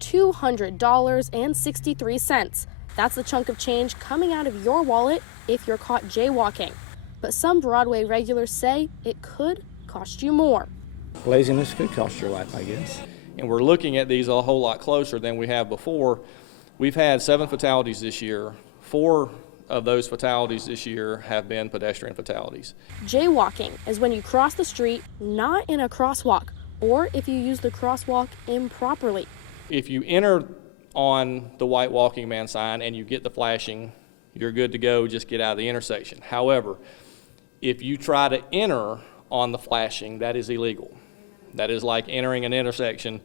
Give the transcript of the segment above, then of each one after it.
$200.63. That's the chunk of change coming out of your wallet if you're caught jaywalking. But some Broadway regulars say it could cost you more. Laziness could cost your life, I guess. And we're looking at these a whole lot closer than we have before. We've had 7 fatalities this year. 4 of those fatalities this year have been pedestrian fatalities. Jaywalking is when you cross the street not in a crosswalk, or if you use the crosswalk improperly. If you enter on the white walking man sign and you get the flashing, you're good to go, just get out of the intersection. However, if you try to enter on the flashing, that is illegal. That is like entering an intersection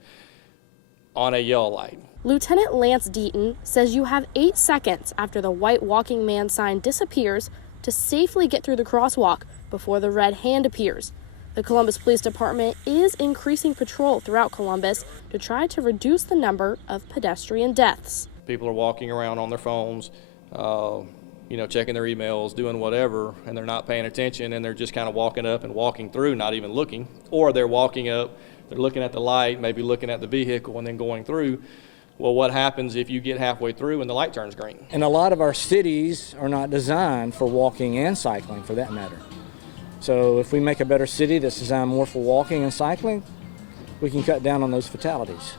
on a yellow light. Lieutenant Lance Deaton says you have 8 seconds after the white walking man sign disappears to safely get through the crosswalk before the red hand appears. The Columbus Police Department is increasing patrol throughout Columbus to try to reduce the number of pedestrian deaths. People are walking around on their phones, checking their emails, doing whatever, and they're not paying attention, and they're just kind of walking up and walking through, not even looking. Or they're walking up, they're looking at the light, maybe looking at the vehicle, and then going through. Well, what happens if you get halfway through and the light turns green? And a lot of our cities are not designed for walking and cycling, for that matter. So if we make a better city that's designed more for walking and cycling, we can cut down on those fatalities.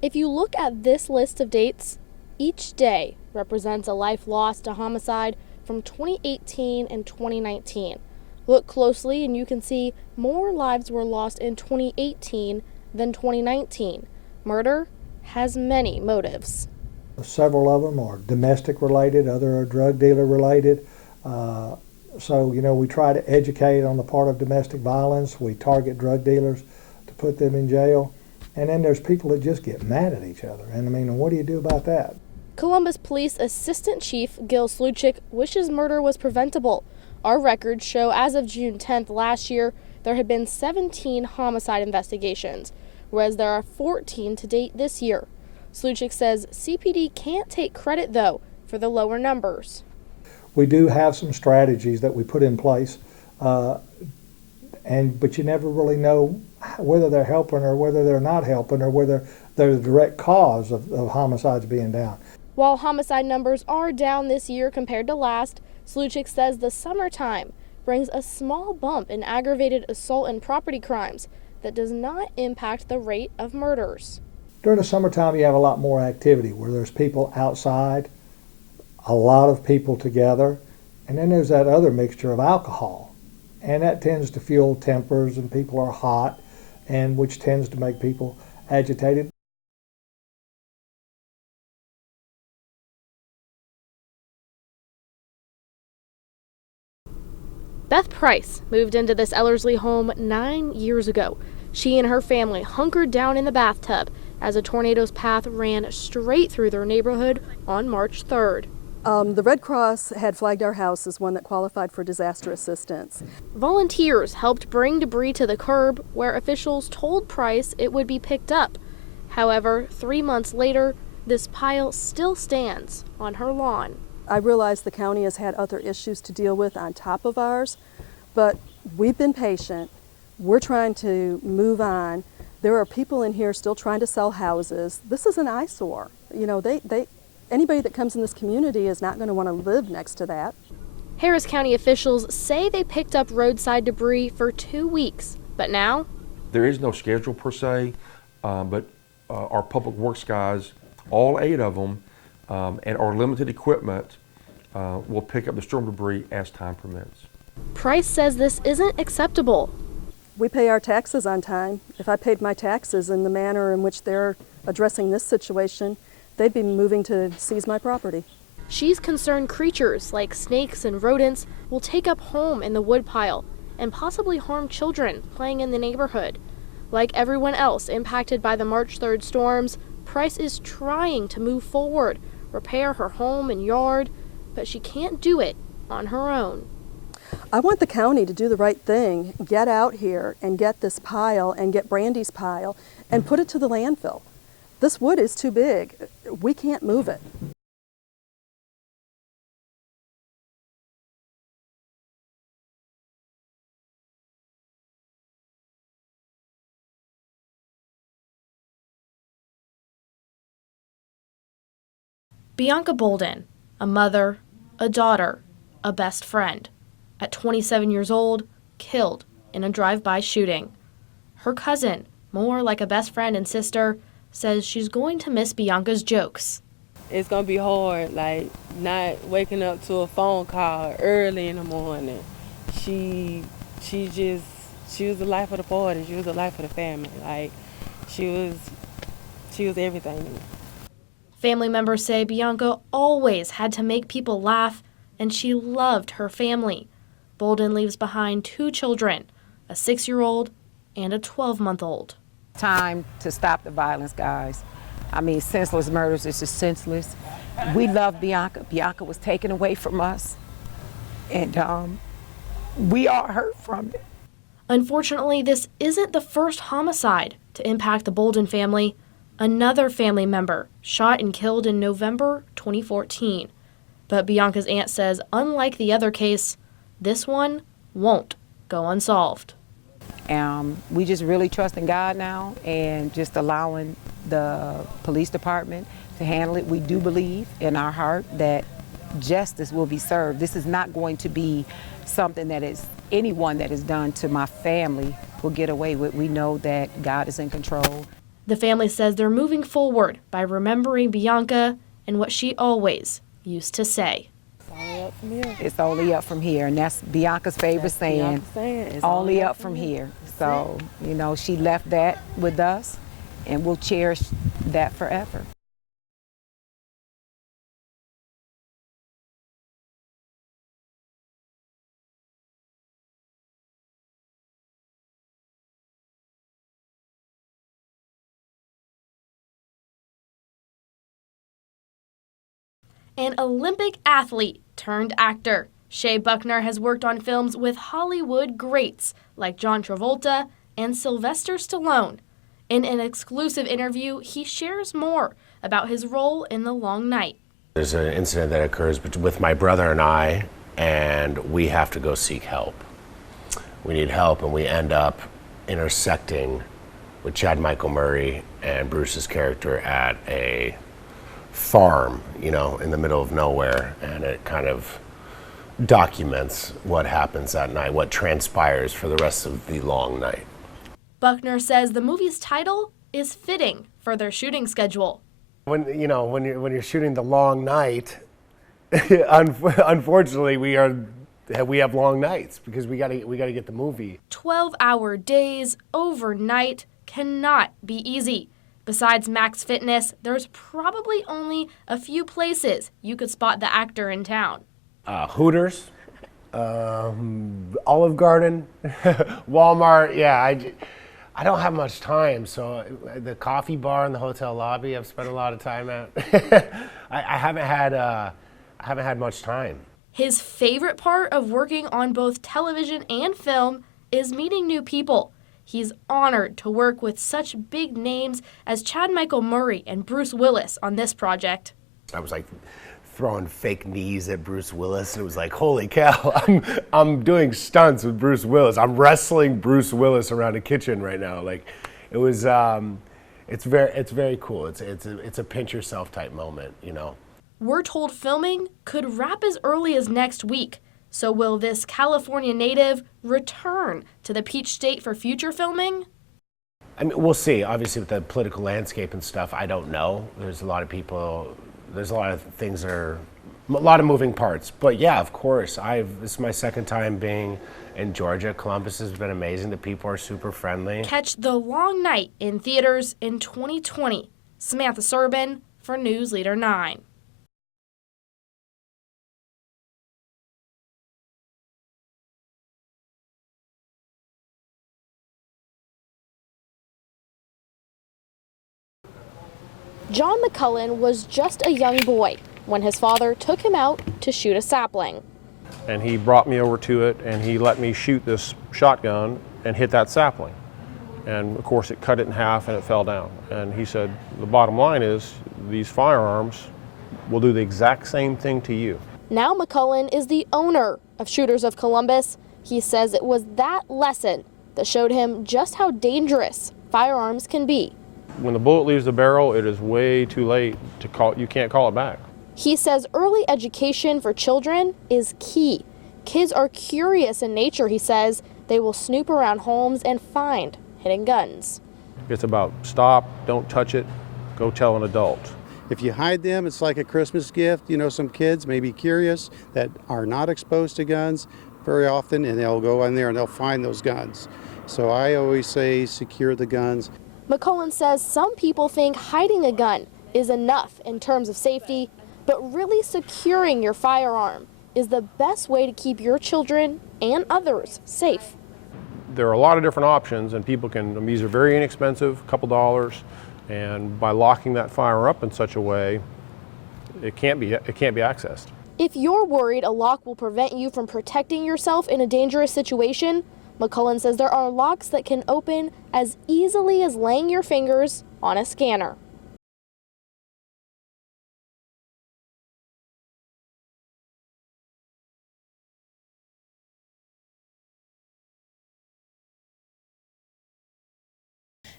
If you look at this list of dates, each day represents a life lost to homicide from 2018 and 2019. Look closely and you can see more lives were lost in 2018 than 2019. Murder has many motives. Several of them are domestic related, other are drug dealer related. We try to educate on the part of domestic violence. We target drug dealers to put them in jail. And then there's people that just get mad at each other. And what do you do about that? Columbus Police Assistant Chief Gil Sluchik wishes murder was preventable. Our records show as of June 10th last year, there had been 17 homicide investigations, whereas there are 14 to date this year. Sluchik says CPD can't take credit, though, for the lower numbers. We do have some strategies that we put in place, but you never really know whether they're helping or whether they're not helping or whether they're the direct cause of homicides being down. While homicide numbers are down this year compared to last, Sluchik says the summertime brings a small bump in aggravated assault and property crimes that does not impact the rate of murders. During the summertime, you have a lot more activity where there's people outside, a lot of people together, and then there's that other mixture of alcohol. And that tends to fuel tempers, and people are hot, and which tends to make people agitated. Beth Price moved into this Ellerslie home 9 years ago. She and her family hunkered down in the bathtub as a tornado's path ran straight through their neighborhood on March 3rd. The Red Cross had flagged our house as one that qualified for disaster assistance. Volunteers helped bring debris to the curb, where officials told Price it would be picked up. However, 3 months later, this pile still stands on her lawn. I realize the county has had other issues to deal with on top of ours, but we've been patient. We're trying to move on. There are people in here still trying to sell houses. This is an eyesore. Anybody that comes in this community is not going to want to live next to that. Harris County officials say they picked up roadside debris for 2 weeks, but now? There is no schedule per se, but our public works guys, all 8 of them, and our limited equipment will pick up the storm debris as time permits. Price says this isn't acceptable. We pay our taxes on time. If I paid my taxes in the manner in which they're addressing this situation, they'd be moving to seize my property. She's concerned creatures like snakes and rodents will take up home in the woodpile and possibly harm children playing in the neighborhood. Like everyone else impacted by the March 3rd storms, Price is trying to move forward, repair her home and yard, but she can't do it on her own. I want the county to do the right thing, get out here and get this pile and get Brandy's pile and put it to the landfill. This wood is too big. We can't move it. Bianca Bouldin, a mother, a daughter, a best friend. At 27 years old, killed in a drive-by shooting. Her cousin, more like a best friend and sister, says she's going to miss Bianca's jokes. It's gonna be hard, like not waking up to a phone call early in the morning. She was the life of the party. She was the life of the family. Like she was everything to me. Family members say Bianca always had to make people laugh, and she loved her family. Bouldin leaves behind 2 children, a 6-year-old and a 12-month-old. Time to stop the violence, guys. I mean, senseless murders is just senseless. We love Bianca. Bianca was taken away from us, and we are hurt from it. Unfortunately, this isn't the first homicide to impact the Bouldin family. Another family member shot and killed in November 2014. But Bianca's aunt says, unlike the other case, this one won't go unsolved. We just really trust in God now and just allowing the police department to handle it. We do believe in our heart that justice will be served. This is not going to be something that is anyone that is done to my family will get away with. We know that God is in control. The family says they're moving forward by remembering Bianca and what she always used to say. It's only up from here, and that's Bianca's favorite saying. It's only up from here. So, you know, she left that with us, and we'll cherish that forever. An Olympic athlete turned actor. Shea Buckner has worked on films with Hollywood greats like John Travolta and Sylvester Stallone. In an exclusive interview, he shares more about his role in The Long Night. There's an incident that occurs with my brother and I, and we have to go seek help. We need help, and we end up intersecting with Chad Michael Murray and Bruce's character at a farm, you know, in the middle of nowhere, and it kind of documents what happens that night, what transpires for the rest of the long night. Buckner says the movie's title is fitting for their shooting schedule. When you're shooting The Long Night, unfortunately we have long nights because we gotta get the movie. 12-hour days overnight cannot be easy. Besides Max Fitness, there's probably only a few places you could spot the actor in town. Hooters, Olive Garden, Walmart. Yeah, I don't have much time, so the coffee bar in the hotel lobby I've spent a lot of time at. I haven't had much time. His favorite part of working on both television and film is meeting new people. He's honored to work with such big names as Chad Michael Murray and Bruce Willis on this project. I was like throwing fake knees at Bruce Willis, and it was like, holy cow, I'm doing stunts with Bruce Willis. I'm wrestling Bruce Willis around a kitchen right now. Like, it was, it's very cool. It's a pinch yourself type moment, you know. We're told filming could wrap as early as next week. So will this California native return to the Peach State for future filming? I mean, we'll see. Obviously, with the political landscape and stuff, I don't know. There's a lot of people, there's a lot of things that are, a lot of moving parts. But yeah, of course, this is my second time being in Georgia. Columbus has been amazing. The people are super friendly. Catch The Long Night in theaters in 2020. Samantha Serbin for News Leader 9. John McCullen was just a young boy when his father took him out to shoot a sapling. And he brought me over to it, and he let me shoot this shotgun and hit that sapling. And of course it cut it in half and it fell down. And he said, the bottom line is these firearms will do the exact same thing to you. Now McCullen is the owner of Shooters of Columbus. He says it was that lesson that showed him just how dangerous firearms can be. When the bullet leaves the barrel, it is way too late to call. You can't call it back. He says early education for children is key. Kids are curious in nature, he says. They will snoop around homes and find hidden guns. It's about stop, don't touch it, go tell an adult. If you hide them, it's like a Christmas gift. You know, some kids may be curious that are not exposed to guns very often, and they'll go in there and they'll find those guns. So I always say secure the guns. McCullen says some people think hiding a gun is enough in terms of safety, but really securing your firearm is the best way to keep your children and others safe. There are a lot of different options, and people can, these are very inexpensive, a couple dollars, and by locking that firearm up in such a way, it can't be accessed. If you're worried a lock will prevent you from protecting yourself in a dangerous situation, McCullen says there are locks that can open as easily as laying your fingers on a scanner.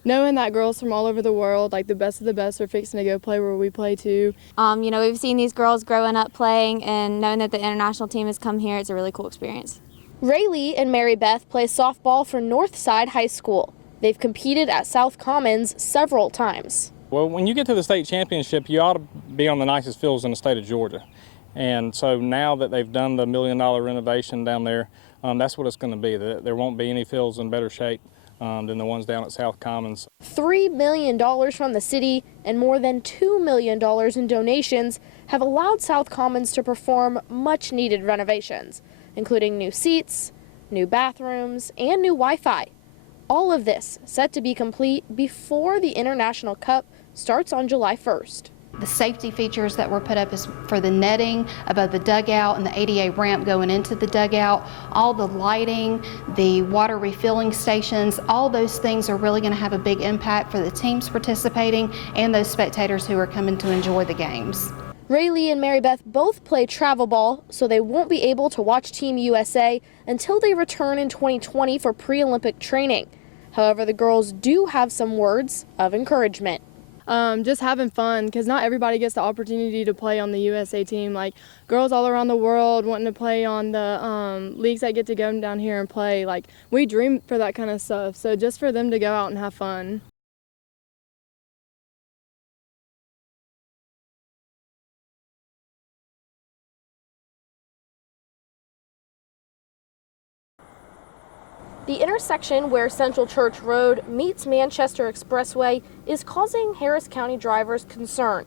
Knowing that girls from all over the world, like the best of the best, are fixing to go play where we play too. You know, we've seen these girls growing up playing, and knowing that the international team has come here, it's a really cool experience. Raylee and Mary Beth play softball for Northside High School. They've competed at South Commons several times. Well, when you get to the state championship, you ought to be on the nicest fields in the state of Georgia. And so now that they've done the $1 million renovation down there, that's what it's going to be. There won't be any fields in better shape than the ones down at South Commons. $3 million from the city and more than $2 million in donations have allowed South Commons to perform much needed renovations, including new seats, new bathrooms, and new Wi-Fi. All of this set to be complete before the International Cup starts on July 1st. The safety features that were put up is for the netting above the dugout and the ADA ramp going into the dugout, all the lighting, the water refilling stations, all those things are really going to have a big impact for the teams participating and those spectators who are coming to enjoy the games. Raylee and Mary Beth both play travel ball, so they won't be able to watch Team USA until they return in 2020 for pre-Olympic training. However, the girls do have some words of encouragement. Just having fun, because not everybody gets the opportunity to play on the USA team. Like girls all around the world wanting to play on the leagues that get to go down here and play. Like we dream for that kind of stuff. So just for them to go out and have fun. The intersection where Central Church Road meets Manchester Expressway is causing Harris County drivers concern.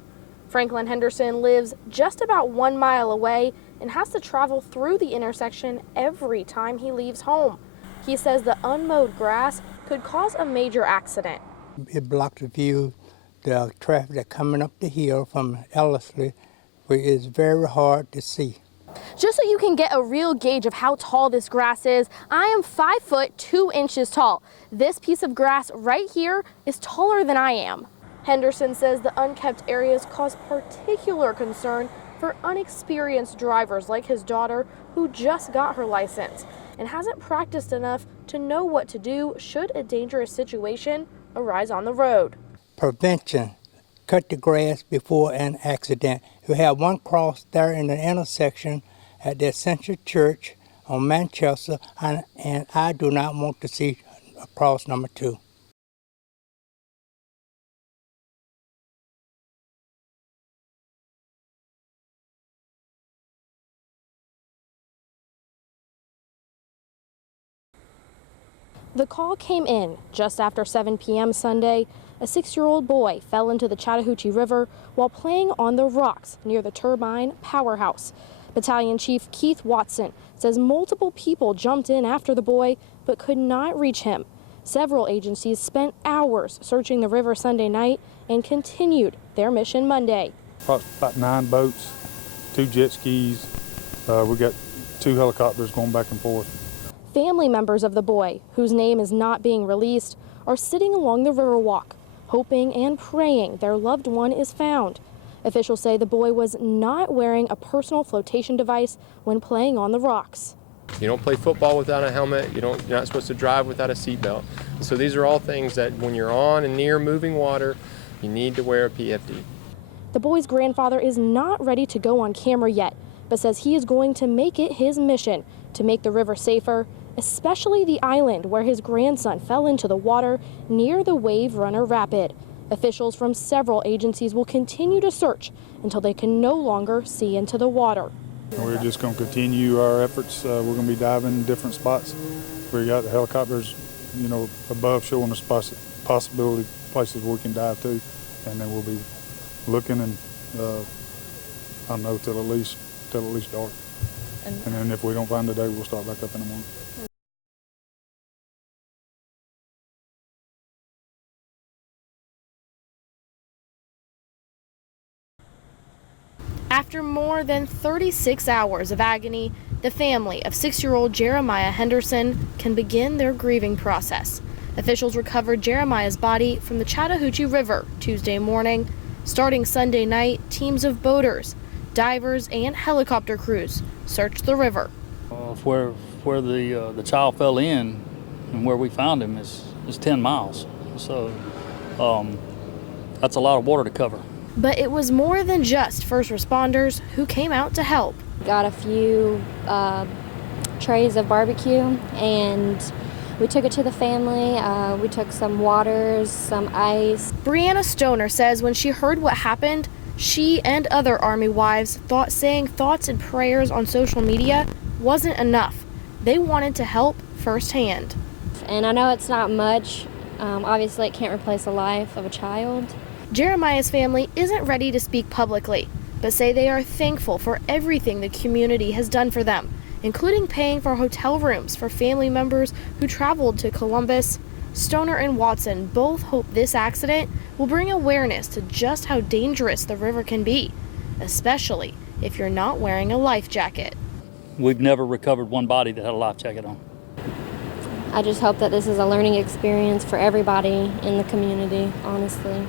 Franklin Henderson lives just about 1 mile away and has to travel through the intersection every time he leaves home. He says the unmowed grass could cause a major accident. It blocked the view, the traffic that coming up the hill from Ellerslie, where it's very hard to see. Just so you can get a real gauge of how tall this grass is, I am 5 foot 2 inches tall. This piece of grass right here is taller than I am. Henderson says the unkept areas cause particular concern for unexperienced drivers like his daughter, who just got her license and hasn't practiced enough to know what to do should a dangerous situation arise on the road. Prevention. Cut the grass before an accident. You have one cross there in the intersection at the Central Church on Manchester, and I do not want to see cross number 2. The call came in just after 7 p.m. Sunday. A 6-year-old boy fell into the Chattahoochee River while playing on the rocks near the Turbine Powerhouse. Battalion Chief Keith Watson says multiple people jumped in after the boy but could not reach him. Several agencies spent hours searching the river Sunday night and continued their mission Monday. About 9 boats, 2 jet skis. We got 2 helicopters going back and forth. Family members of the boy, whose name is not being released, are sitting along the Riverwalk, hoping and praying their loved one is found. Officials say the boy was not wearing a personal flotation device when playing on the rocks. You don't play football without a helmet. You're not supposed to drive without a seatbelt. So these are all things that when you're on and near moving water, you need to wear a PFD. The boy's grandfather is not ready to go on camera yet, but says he is going to make it his mission to make the river safer, especially the island where his grandson fell into the water near the Wave Runner Rapid. Officials from several agencies will continue to search until they can no longer see into the water. We're just going to continue our efforts. We're going to be diving in different spots. We got the helicopters, above showing us possibility places we can dive to, and then we'll be looking and I don't know till at least dark. And then if we don't find the day, we'll start back up in the morning. After more than 36 hours of agony, the family of 6-year-old Jeremiah Henderson can begin their grieving process. Officials recovered Jeremiah's body from the Chattahoochee River Tuesday morning. Starting Sunday night, teams of boaters, divers, and helicopter crews searched the river. Where the child fell in and where we found him is 10 miles. So that's a lot of water to cover. But it was more than just first responders who came out to help. Got a few trays of barbecue and we took it to the family. We took some waters, some ice. Brianna Stoner says when she heard what happened, she and other Army wives thought saying thoughts and prayers on social media wasn't enough. They wanted to help firsthand. And I know it's not much. Obviously, it can't replace the life of a child. Jeremiah's family isn't ready to speak publicly, but say they are thankful for everything the community has done for them, including paying for hotel rooms for family members who traveled to Columbus. Stoner and Watson both hope this accident will bring awareness to just how dangerous the river can be, especially if you're not wearing a life jacket. We've never recovered one body that had a life jacket on. I just hope that this is a learning experience for everybody in the community, honestly.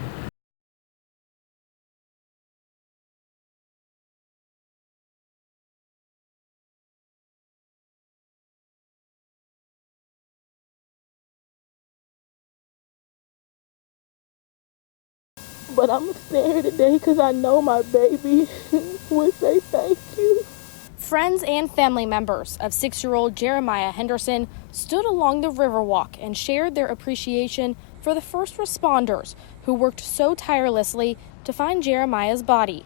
But I'm staying here today because I know my baby would say thank you. Friends and family members of 6-year-old Jeremiah Henderson stood along the Riverwalk and shared their appreciation for the first responders who worked so tirelessly to find Jeremiah's body.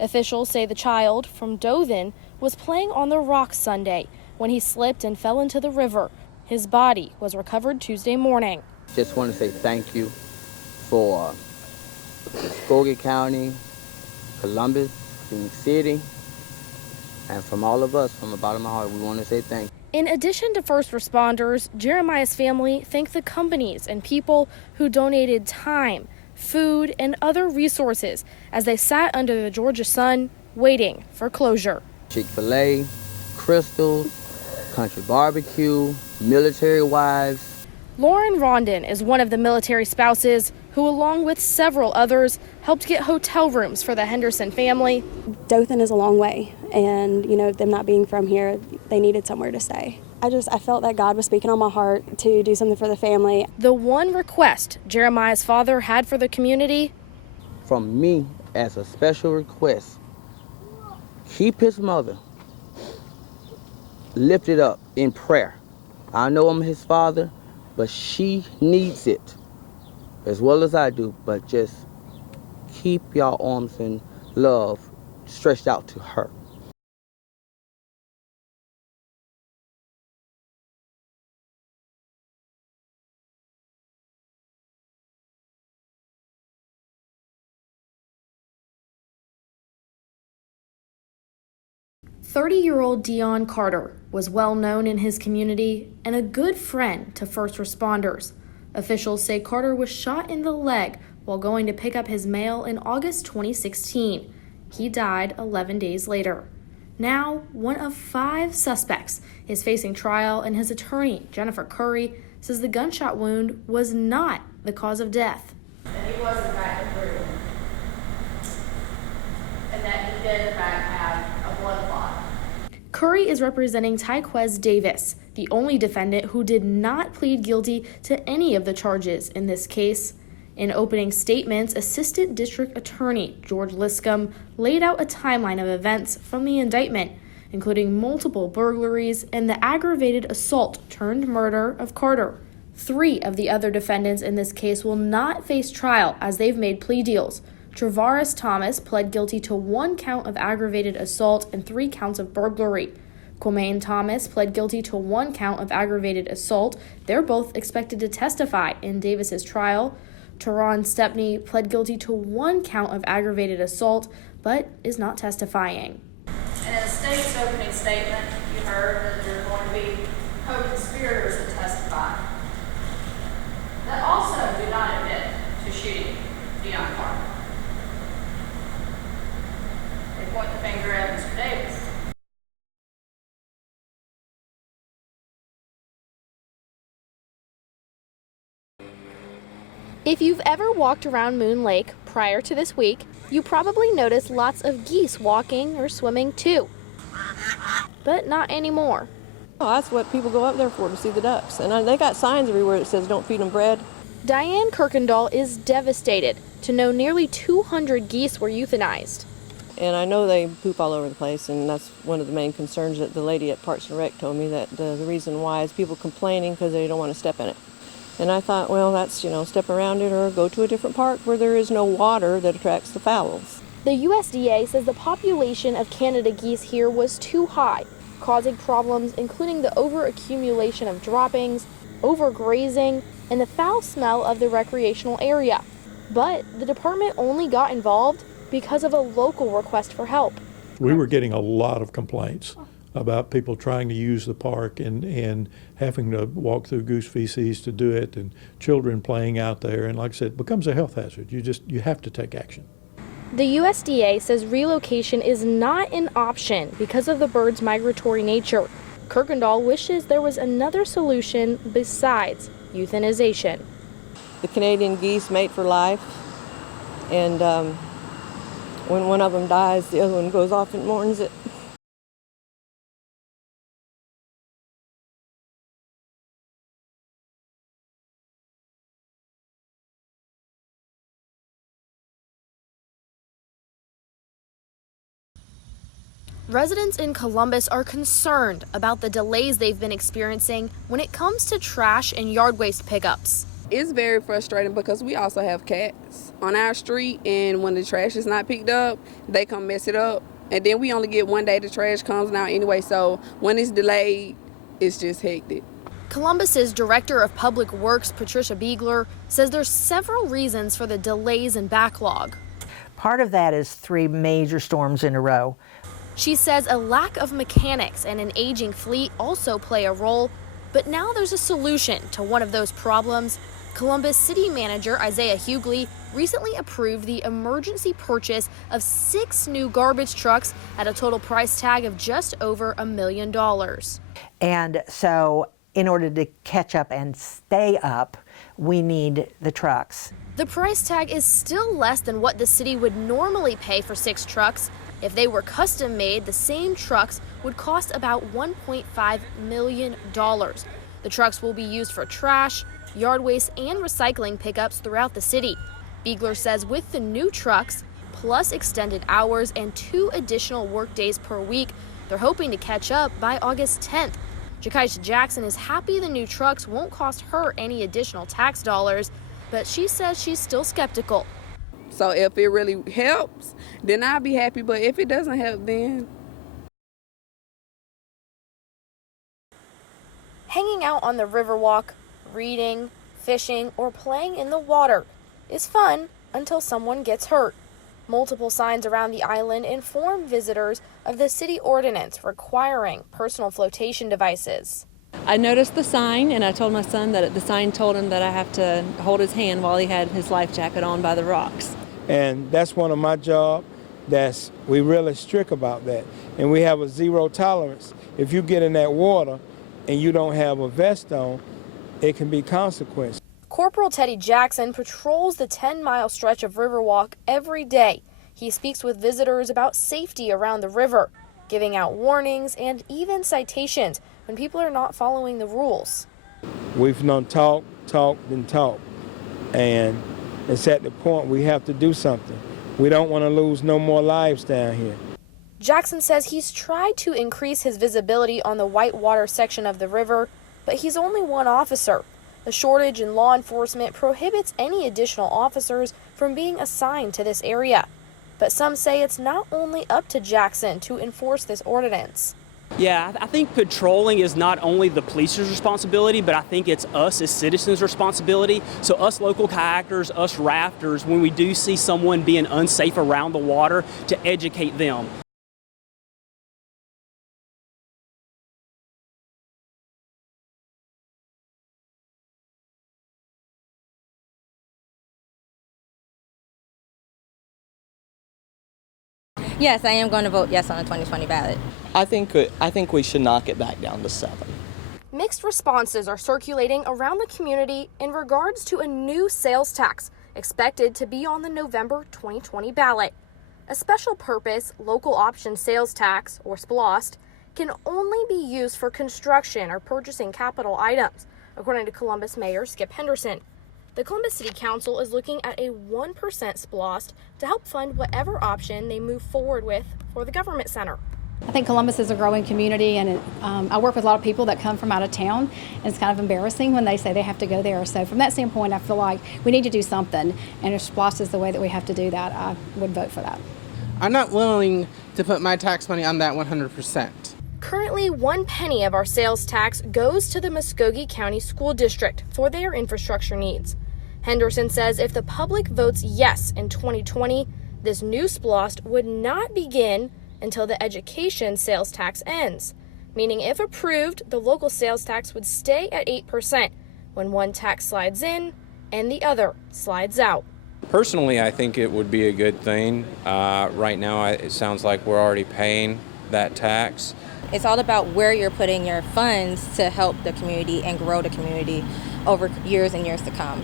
Officials say the child from Dothan was playing on the rocks Sunday when he slipped and fell into the river. His body was recovered Tuesday morning. Just want to say thank you for Muskogee County, Columbus, Phoenix City, and from all of us, from the bottom of my heart, we want to say thank you. In addition to first responders, Jeremiah's family thanked the companies and people who donated time, food, and other resources as they sat under the Georgia sun waiting for closure. Chick-fil-A, Crystals, Country Barbecue, Military Wives. Lauren Rondon is one of the military spouses who, along with several others, helped get hotel rooms for the Henderson family. Dothan is a long way, and them not being from here, they needed somewhere to stay. I felt that God was speaking on my heart to do something for the family. The one request Jeremiah's father had for the community? From me, as a special request, keep his mother lifted up in prayer. I know I'm his father, but she needs it as well as I do, but just keep y'all arms and love stretched out to her. "30-year-old Deon Carter was well known in his community and a good friend to first responders. Officials say Carter was shot in the leg while going to pick up his mail in August 2016. He died 11 days later. Now, one of 5 suspects is facing trial, and his attorney, Jennifer Curry, says the gunshot wound was not the cause of death. And he was in fact a bruise. And that he did in fact have a blood clot. Curry is representing Tyquez Davis, the only defendant who did not plead guilty to any of the charges in this case. In opening statements, Assistant District Attorney George Liscombe laid out a timeline of events from the indictment, including multiple burglaries and the aggravated assault turned murder of Carter. 3 of the other defendants in this case will not face trial as they've made plea deals. Travaris Thomas pled guilty to 1 count of aggravated assault and 3 counts of burglary. Quamaine Thomas pled guilty to 1 count of aggravated assault. They're both expected to testify in Davis's trial. Teron Stepney pled guilty to 1 count of aggravated assault, but is not testifying. And in the state's opening statement, you heard that there are going to be co-conspirators that testify that also do not admit to shooting Deon Carter. They point the finger at Mr. Davis. If you've ever walked around Moon Lake prior to this week, you probably noticed lots of geese walking or swimming too. But not anymore. Oh, that's what people go up there for, to see the ducks. And they got signs everywhere that says don't feed them bread. Diane Kirkendall is devastated to know nearly 200 geese were euthanized. And I know they poop all over the place, and that's one of the main concerns that the lady at Parks and Rec told me, that the reason why is people complaining because they don't want to step in it. And I thought, well, that's, step around it or go to a different park where there is no water that attracts the fowls. The USDA says the population of Canada geese here was too high, causing problems including the overaccumulation of droppings, overgrazing, and the foul smell of the recreational area. But the department only got involved because of a local request for help. We were getting a lot of complaints about people trying to use the park and having to walk through goose feces to do it, and children playing out there. And like I said, it becomes a health hazard. You have to take action. The USDA says relocation is not an option because of the bird's migratory nature. Kirkendall wishes there was another solution besides euthanization. The Canadian geese mate for life, and when one of them dies, the other one goes off and mourns it. Residents in Columbus are concerned about the delays they've been experiencing when it comes to trash and yard waste pickups. It's very frustrating because we also have cats on our street, and when the trash is not picked up, they come mess it up. And then we only get 1 day the trash comes out anyway, so when it's delayed, it's just hectic. Columbus's Director of Public Works, Patricia Biegler, says there's several reasons for the delays and backlog. Part of that is 3 major storms in a row. She says a lack of mechanics and an aging fleet also play a role, but now there's a solution to one of those problems. Columbus City Manager Isaiah Hughley recently approved the emergency purchase of 6 new garbage trucks at a total price tag of just over $1 million. And so in order to catch up and stay up, we need the trucks. The price tag is still less than what the city would normally pay for 6 trucks. If they were custom made, the same trucks would cost about $1.5 million. The trucks will be used for trash, yard waste, and recycling pickups throughout the city. Biegler says with the new trucks, plus extended hours and 2 additional work days per week, they're hoping to catch up by August 10th. Jakaisha Jackson is happy the new trucks won't cost her any additional tax dollars, but she says she's still skeptical. So if it really helps, then I'll be happy, but if it doesn't help, then... Hanging out on the Riverwalk, reading, fishing, or playing in the water is fun until someone gets hurt. Multiple signs around the island inform visitors of the city ordinance requiring personal flotation devices. I noticed the sign, and I told my son that the sign told him that I have to hold his hand while he had his life jacket on by the rocks. And that's one of my jobs. We're really strict about that. And we have a 0 tolerance. If you get in that water and you don't have a vest on, it can be consequences. Corporal Teddy Jackson patrols the 10-mile stretch of Riverwalk every day. He speaks with visitors about safety around the river, giving out warnings and even citations when people are not following the rules. We've talked, and it's at the point we have to do something. We don't want to lose no more lives down here. Jackson says he's tried to increase his visibility on the whitewater section of the river, but he's only one officer. The shortage in law enforcement prohibits any additional officers from being assigned to this area. But some say it's not only up to Jackson to enforce this ordinance. Yeah, I think patrolling is not only the police's responsibility, but I think it's us as citizens' responsibility. So us local kayakers, us rafters, when we do see someone being unsafe around the water, to educate them. Yes, I am going to vote yes on the 2020 ballot. I think we should knock it back down to 7. Mixed responses are circulating around the community in regards to a new sales tax expected to be on the November 2020 ballot. A special purpose local option sales tax, or SPLOST, can only be used for construction or purchasing capital items, according to Columbus Mayor Skip Henderson. The Columbus City Council is looking at a 1% SPLOST to help fund whatever option they move forward with for the government center. I think Columbus is a growing community, and I work with a lot of people that come from out of town, and it's kind of embarrassing when they say they have to go there. So from that standpoint, I feel like we need to do something, and if SPLOST is the way that we have to do that, I would vote for that. I'm not willing to put my tax money on that 100%. Currently, 1 penny of our sales tax goes to the Muskogee County School District for their infrastructure needs. Henderson says if the public votes yes in 2020, this new SPLOST would not begin until the education sales tax ends, meaning if approved, the local sales tax would stay at 8% when one tax slides in and the other slides out. Personally, I think it would be a good thing. Right now, it sounds like we're already paying that tax. It's all about where you're putting your funds to help the community and grow the community over years and years to come.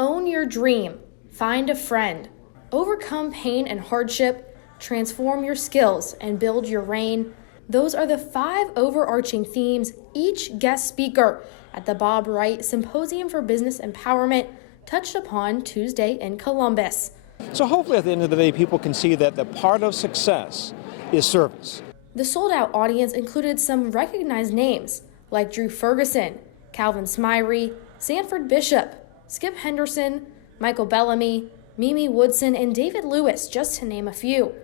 Own your dream, find a friend, overcome pain and hardship, transform your skills, and build your reign. Those are the 5 overarching themes each guest speaker at the Bob Wright Symposium for Business Empowerment touched upon Tuesday in Columbus. So hopefully at the end of the day, people can see that the part of success is service. The sold-out audience included some recognized names like Drew Ferguson, Calvin Smyrie, Sanford Bishop, Skip Henderson, Michael Bellamy, Mimi Woodson, and David Lewis, just to name a few.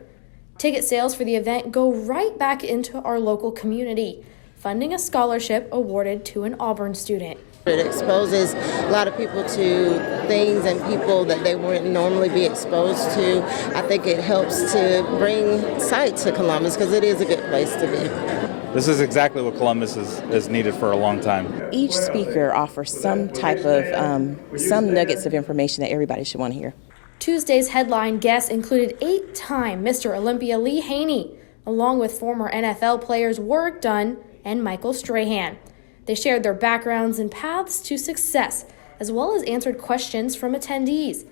Ticket sales for the event go right back into our local community, funding a scholarship awarded to an Auburn student. It exposes a lot of people to things and people that they wouldn't normally be exposed to. I think it helps to bring sight to Columbus because it is a good place to be. This is exactly what Columbus has needed for a long time. Each speaker offers some type of, some nuggets of information that everybody should want to hear. Tuesday's headline guests included 8-time Mr. Olympia Lee Haney, along with former NFL players Warrick Dunn and Michael Strahan. They shared their backgrounds and paths to success, as well as answered questions from attendees.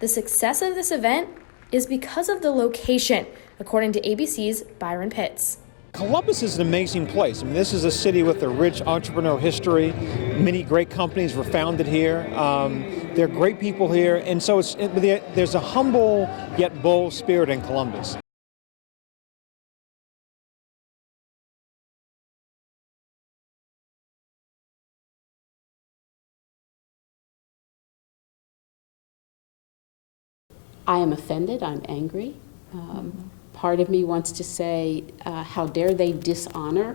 The success of this event is because of the location, according to ABC's Byron Pitts. Columbus is an amazing place. I mean, this is a city with a rich entrepreneurial history. Many great companies were founded here. There are great people here, and so there's a humble yet bold spirit in Columbus. I am offended, I'm angry. Part of me wants to say, how dare they dishonor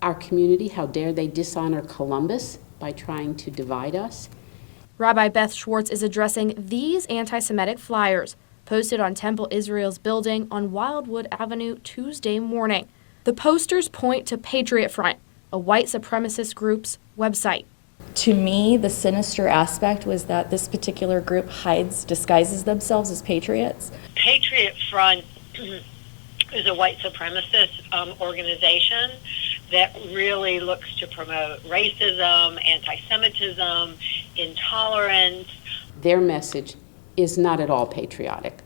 our community? How dare they dishonor Columbus by trying to divide us? Rabbi Beth Schwartz is addressing these anti-Semitic flyers posted on Temple Israel's building on Wildwood Avenue Tuesday morning. The posters point to Patriot Front, a white supremacist group's website. To me, the sinister aspect was that this particular group disguises themselves as patriots. Patriot Front is a white supremacist organization that really looks to promote racism, anti-Semitism, intolerance. Their message is not at all patriotic.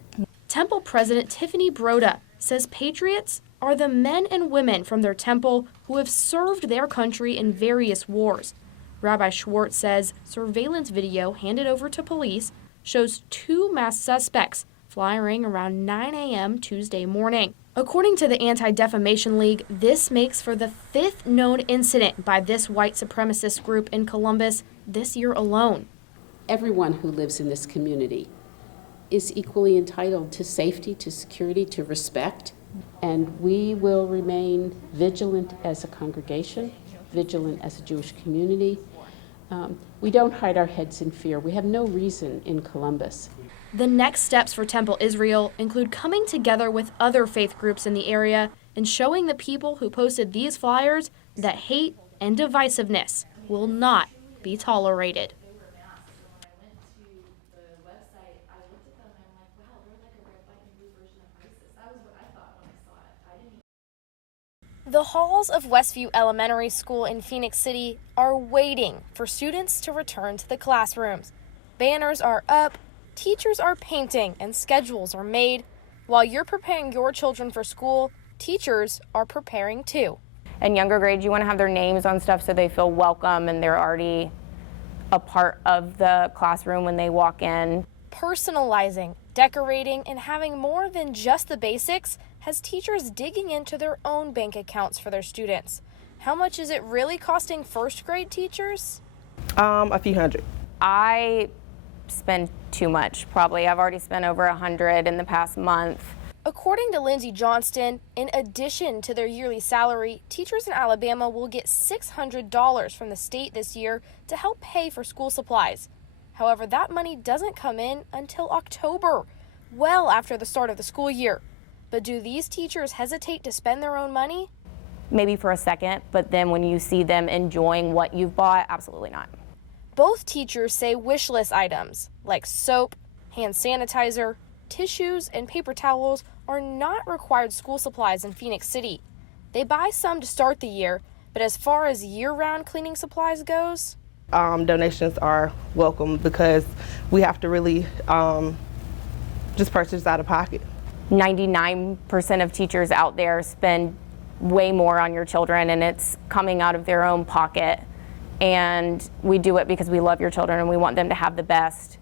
Temple President Tiffany Broda says patriots are the men and women from their temple who have served their country in various wars. Rabbi Schwartz says surveillance video handed over to police shows 2 masked suspects flying around 9 a.m. Tuesday morning. According to the Anti-Defamation League, this makes for the 5th known incident by this white supremacist group in Columbus this year alone. Everyone who lives in this community is equally entitled to safety, to security, to respect, and we will remain vigilant as a congregation, vigilant as a Jewish community. We don't hide our heads in fear. We have no reason in Columbus. The next steps for Temple Israel include coming together with other faith groups in the area and showing the people who posted these flyers that hate and divisiveness will not be tolerated. The halls of Westview Elementary School in Phoenix City are waiting for students to return to the classrooms. Banners are up, teachers are painting, and schedules are made. While you're preparing your children for school, teachers are preparing too. In younger grades, you want to have their names on stuff so they feel welcome and they're already a part of the classroom when they walk in. Personalizing, decorating, and having more than just the basics has teachers digging into their own bank accounts for their students. How much is it really costing first grade teachers? A few hundred. I spend too much, probably. I've already spent over $100 in the past month. According to Lindsay Johnston, in addition to their yearly salary, teachers in Alabama will get $600 from the state this year to help pay for school supplies. However, that money doesn't come in until October, well after the start of the school year. But do these teachers hesitate to spend their own money? Maybe for a second, but then when you see them enjoying what you've bought, absolutely not. Both teachers say wish list items like soap, hand sanitizer, tissues, and paper towels are not required school supplies in Phoenix City. They buy some to start the year, but as far as year-round cleaning supplies goes, donations are welcome because we have to really just purchase out of pocket. 99% of teachers out there spend way more on your children, and it's coming out of their own pocket. And we do it because we love your children and we want them to have the best.